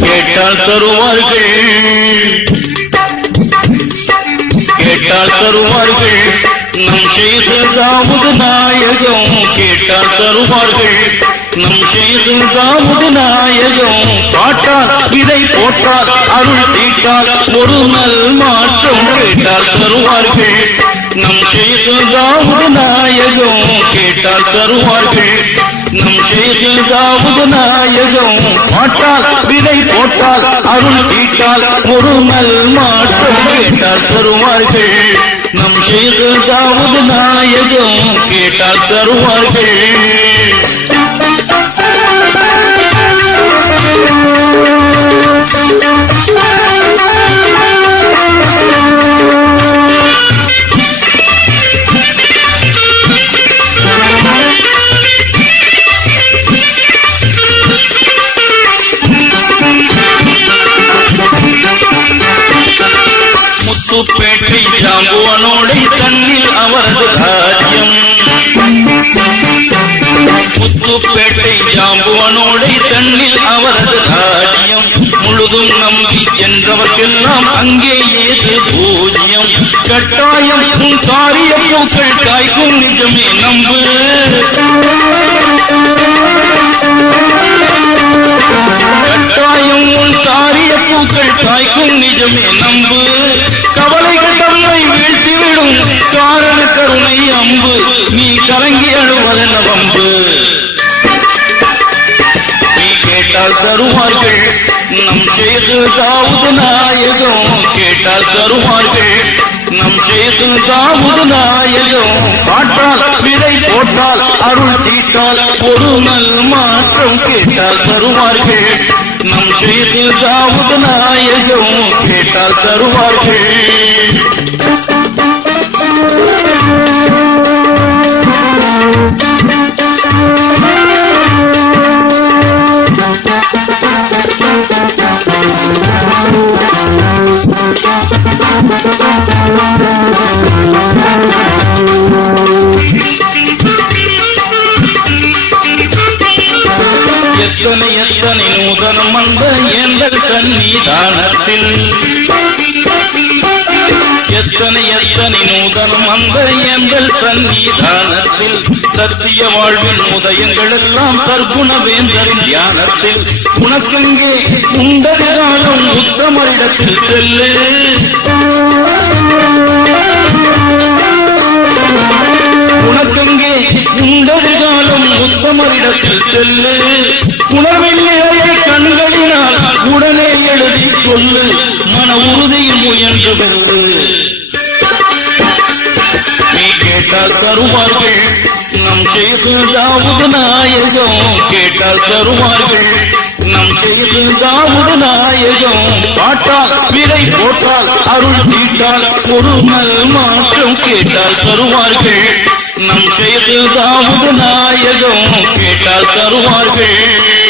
கேட்டால் தருவார்கள். கேட்டால் தருவார்கள். நம் செய்ததாவது நாயகம் கேட்டால் தருவார்கள். நம் செய்ததாவது நாயகம் காட்டால் இதை போட்டால் அருள் தீட்டால் ஒரு நல் மாற்றம் கேட்டால் தருவார்கள். நம் செய்ததாவது நாயகம் கேட்டால் தருவார்கள் நம் செய்ததாவது நாயகம் பாட்டால் விதை போட்டால் அருள் தீட்டால் ஒரு நல் மாற்றம் கேட்டால் தருவார்கள் நம் செய்ததாவது நாயகம் கேட்டால் தருவார்கள் முத்துப்பேட்டை ஜாம்புவனோடை தன்னில் அவரது ராஜ்யம் புத்துப்பேட்டை ஜாம்புவனோடை தன்னில் அவரது ராஜ்யம் முழுதும் நம்பி சென்றவர்க்கெல்லாம் அங்கே ஏது பூஜ்யம்? கட்டாயம் உன் காரிய பூக்கள் காய்க்கும் நிஜமே நம்பு. கட்டாயம் உன் காரிய பூக்கள் காய்க்கும் நிஜமே நம்பு. கருணை அம்பு நீ கலங்கி அழுவதென்ன வம்பு? நீ கேட்டால் தருவார்கள் நம் செய்து தாவுது நாயகம். கேட்டால் தருவார்கள் நம் செய்து தாவுது நாயகம். காற்றால் விதை போட்டால் அருள் சீட்டால் ஒரு நல் மாற்றம் கேட்டால் தருவார்கள் நம் செய்து தாவுது நாயகம். கேட்டால் தருவார்கள். எத்தனை எத்தனை நூதனம் வந்த எங்கள் சன்னிதானத்தில் எத்தனை எத்தனை நூதனம் வந்த எங்கள் சன்னிதானத்தில் சத்திய வாழ்வின் உதயங்கள் எல்லாம் சர்க்குண வேந்தரின் தியானத்தில். உனக்கெங்கே உண்டதிகாலம் உத்தமரிடத்தில் செல்லு. உனக்கெங்கே உண்டதிகாலம் உத்தமரிடத்தில் செல்லு. உணர்வின் நிறைய கண்களினால் உடனே எழுதி கொள்ளு மன உறுதியில் முயன்று வெல்லு நீ கேட்டால் தருவார்கள் நம் செய்ததாவது நாயகம். கேட்டால் தருவார்கள் நம் செய்ததாவது நாயகம். பாட்டால் விதை போட்டால் அருள் தீட்டால் ஒரு நல் மாற்றம் கேட்டால் தருவார்கள் நம் செய்ததாவது நாயகம். கேட்டால் தருவார்கள்.